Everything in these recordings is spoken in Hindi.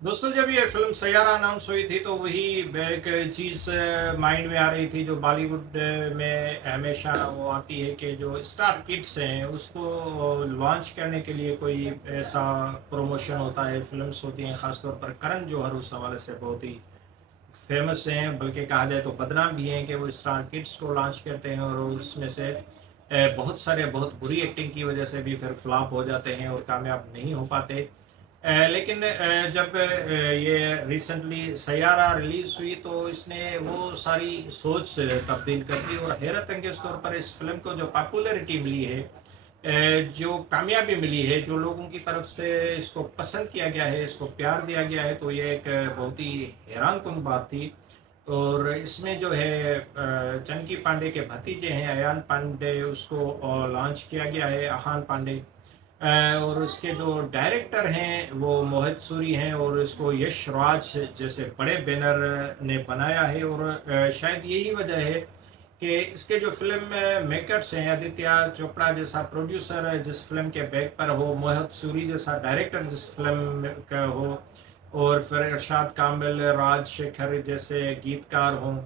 दोस्तों, जब ये फिल्म सैयारा अनाउंस हुई थी तो वही एक चीज़ माइंड में आ रही थी जो बॉलीवुड में हमेशा वो आती है कि जो स्टार किड्स हैं उसको लॉन्च करने के लिए कोई ऐसा प्रमोशन होता है, फिल्म्स होती हैं। ख़ासतौर पर करण जौहर उस हवाले से बहुत ही फेमस हैं, बल्कि कहा जाए तो बदनाम भी हैं कि वो स्टार किड्स को लॉन्च करते हैं और उसमें से बहुत सारे बहुत बुरी एक्टिंग की वजह से भी फिर फ्लॉप हो जाते हैं और कामयाब नहीं हो पाते। लेकिन जब ये रिसेंटली सैयारा रिलीज हुई तो इसने वो सारी सोच तब्दील कर दी और हैरत अंगेज तौर पर इस फिल्म को जो पॉपुलैरिटी मिली है, जो कामयाबी मिली है, जो लोगों की तरफ से इसको पसंद किया गया है, इसको प्यार दिया गया है, तो ये एक बहुत ही हैरान कुन बात थी। और इसमें जो है चंकी पांडे के भतीजे हैं अयान पांडे, उसको लॉन्च किया गया है, आहान पांडे। और उसके जो डायरेक्टर हैं वो मोहित सूरी हैं और इसको यश राज जैसे बड़े बैनर ने बनाया है। और शायद यही वजह है कि इसके जो फिल्म मेकर्स हैं, आदित्य चोपड़ा जैसा प्रोड्यूसर है जिस फिल्म के बैक पर हो, मोहित सूरी जैसा डायरेक्टर जिस फिल्म का हो, और फिर इरशाद कामिल, राज शेखर जैसे गीतकार हों।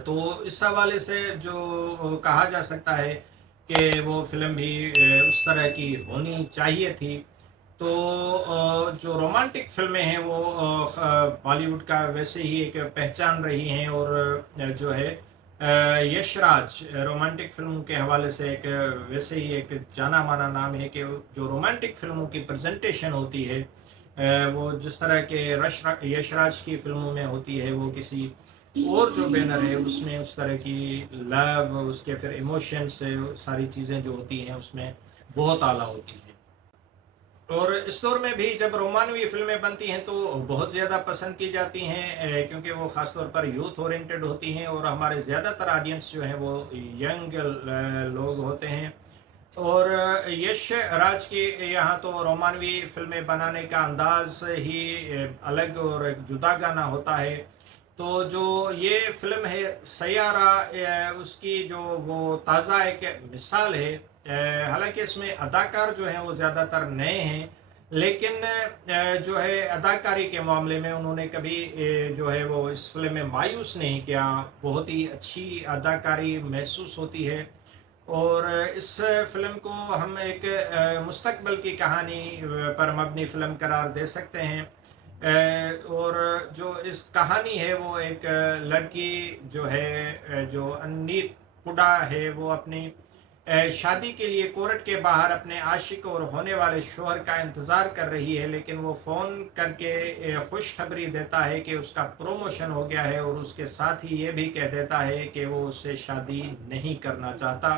तो इस हवाले से जो कहा जा सकता है कि वो फिल्म भी उस तरह की होनी चाहिए थी। तो जो रोमांटिक फिल्में हैं वो बॉलीवुड का वैसे ही एक पहचान रही हैं। और जो है यश राज रोमांटिक फिल्मों के हवाले से एक वैसे ही एक जाना माना नाम है कि जो रोमांटिक फिल्मों की प्रेजेंटेशन होती है, वो जिस तरह के यश राज की फिल्मों में होती है, वो किसी और जो बैनर है उसमें उस तरह की लव, उसके फिर इमोशंस, सारी चीज़ें जो होती हैं उसमें बहुत आला होती हैं। और इस दौर में भी जब रोमानवी फिल्में बनती हैं तो बहुत ज़्यादा पसंद की जाती हैं, क्योंकि वो ख़ासतौर पर यूथ ओरिएंटेड होती हैं और हमारे ज़्यादातर ऑडियंस जो है वो यंग लोग होते हैं। और यश राज की यहाँ तो रोमानवी फिल्में बनाने का अंदाज ही अलग और एक जुदा गाना होता है। तो जो ये फिल्म है सैयारा, उसकी जो वो ताज़ा एक मिसाल है। हालांकि इसमें अदाकार जो हैं वो ज़्यादातर नए हैं, लेकिन जो है अदाकारी के मामले में उन्होंने कभी जो है वो इस फिल्म में मायूस नहीं किया। बहुत ही अच्छी अदाकारी महसूस होती है। और इस फिल्म को हम एक मुस्तकबिल की कहानी पर मबनी फिल्म करार दे सकते हैं। और जो इस कहानी है वो एक लड़की जो है, जो अननीत पुडा है, वो अपनी शादी के लिए कोर्ट के बाहर अपने आशिक और होने वाले शोहर का इंतज़ार कर रही है। लेकिन वो फ़ोन करके खुशखबरी देता है कि उसका प्रमोशन हो गया है और उसके साथ ही ये भी कह देता है कि वो उससे शादी नहीं करना चाहता।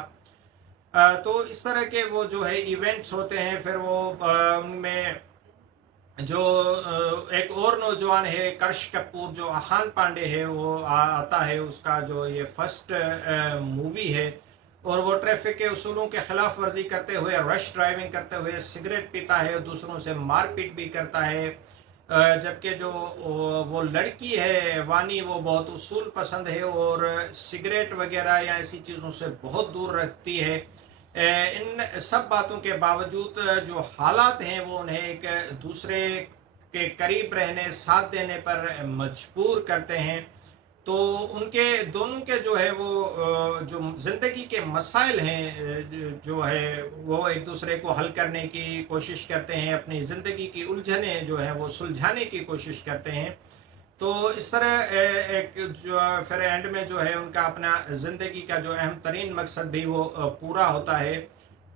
तो इस तरह के वो जो है इवेंट्स होते हैं, फिर वो उनमें जो एक और नौजवान है कर्श कपूर, जो आहान पांडे है, वो आता है। उसका जो ये फर्स्ट मूवी है और वो ट्रैफिक के उसूलों के खिलाफ वर्जी करते हुए, रश ड्राइविंग करते हुए सिगरेट पीता है, दूसरों से मारपीट भी करता है। जबकि जो वो लड़की है वानी, वो बहुत उसूल पसंद है और सिगरेट वगैरह या ऐसी चीज़ों से बहुत दूर रखती है। इन सब बातों के बावजूद जो हालात हैं वो उन्हें एक दूसरे के करीब रहने, साथ देने पर मजबूर करते हैं। तो उनके दोनों के जो है वो जो ज़िंदगी के मसाइल हैं, जो है वो एक दूसरे को हल करने की कोशिश करते हैं, अपनी ज़िंदगी की उलझनें जो हैं वो सुलझाने की कोशिश करते हैं। तो इस तरह एक जो फिर एंड में जो है उनका अपना ज़िंदगी का जो अहम तरीन मकसद भी वो पूरा होता है।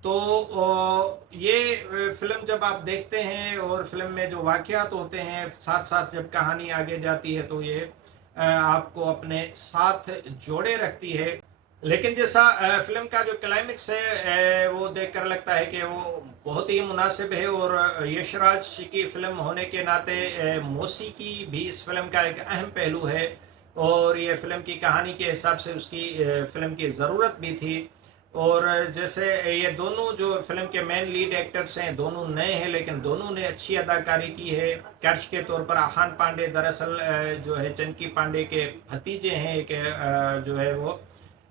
तो ये फ़िल्म जब आप देखते हैं और फ़िल्म में जो वाक़यात होते हैं, साथ-साथ जब कहानी आगे जाती है तो ये आपको अपने साथ जोड़े रखती है। लेकिन जैसा फ़िल्म का जो क्लाइमेक्स है, वो देखकर लगता है कि वो बहुत ही मुनासिब है। और यशराज जी की फ़िल्म होने के नाते मौसीकी भी इस फ़िल्म का एक अहम पहलू है। और ये फ़िल्म की कहानी के हिसाब से उसकी फ़िल्म की ज़रूरत भी थी। और जैसे ये दोनों जो फ़िल्म के मेन लीड एक्टर्स हैं, दोनों नए हैं लेकिन दोनों ने अच्छी अदाकारी की है। कर्श के तौर पर आहान पांडे दरअसल जो है चंकी पांडे के भतीजे हैं, एक जो है वो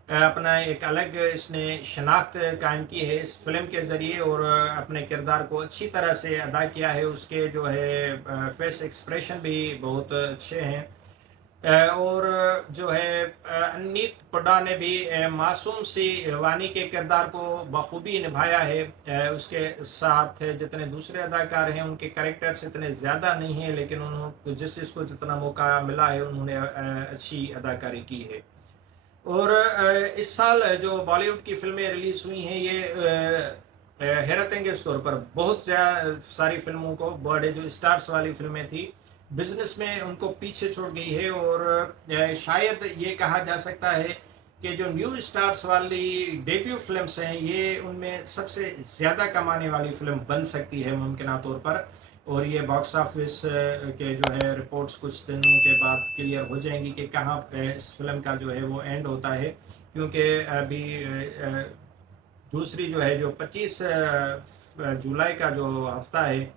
अपना एक अलग इसने शनाख्त कायम की है इस फ़िल्म के ज़रिए, और अपने किरदार को अच्छी तरह से अदा किया है। उसके जो है फेस एक्सप्रेशन भी बहुत अच्छे हैं। और जो है अनीत पड्डा ने भी मासूम सी वानी के किरदार को बखूबी निभाया है। उसके साथ जितने दूसरे अदाकार हैं उनके कैरेक्टर्स इतने ज़्यादा नहीं हैं, लेकिन उन्होंने जिसको जितना मौका मिला है उन्होंने अच्छी अदाकारी की है। और इस साल जो बॉलीवुड की फिल्में रिलीज हुई हैं, ये हैरत अंगेज तौर पर बहुत सारी फिल्मों को, बड़े जो स्टार्स वाली फिल्में थी, बिजनेस में उनको पीछे छोड़ गई है। और शायद ये कहा जा सकता है कि जो न्यू स्टार्स वाली डेब्यू फिल्म्स हैं, ये उनमें सबसे ज़्यादा कमाने वाली फिल्म बन सकती है मुमकिन तौर पर। और ये बॉक्स ऑफिस के जो है रिपोर्ट्स कुछ दिनों के बाद क्लियर हो जाएंगी कि कहाँ इस फिल्म का जो है वो एंड होता है। क्योंकि अभी दूसरी जो है जो 25 जुलाई का जो हफ्ता है,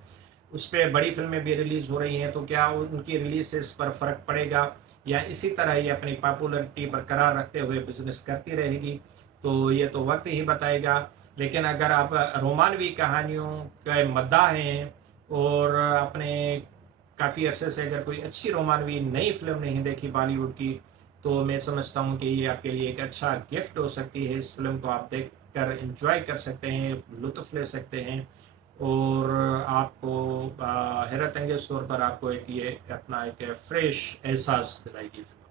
उस पे बड़ी फिल्में भी रिलीज़ हो रही हैं, तो क्या उनकी रिलीज़ेस पर फ़र्क पड़ेगा, या इसी तरह ये अपनी पॉपुलैरिटी बरकरार रखते हुए बिज़नेस करती रहेगी, तो ये तो वक्त ही बताएगा। लेकिन अगर आप रोमानवी कहानियों के मद्दाह हैं और अपने काफ़ी अरसे से अगर कोई अच्छी रोमानवी नई फिल्म नहीं देखी बॉलीवुड की, तो मैं समझता हूँ कि ये आपके लिए एक अच्छा गिफ्ट हो सकती है। इस फिल्म को आप देख कर इंजॉय कर सकते हैं, लुत्फ़ ले सकते हैं, और आपको हैरत अंगेज तौर पर आपको एक ये अपना एक फ्रेश एहसास दिलाएगी फिल्म।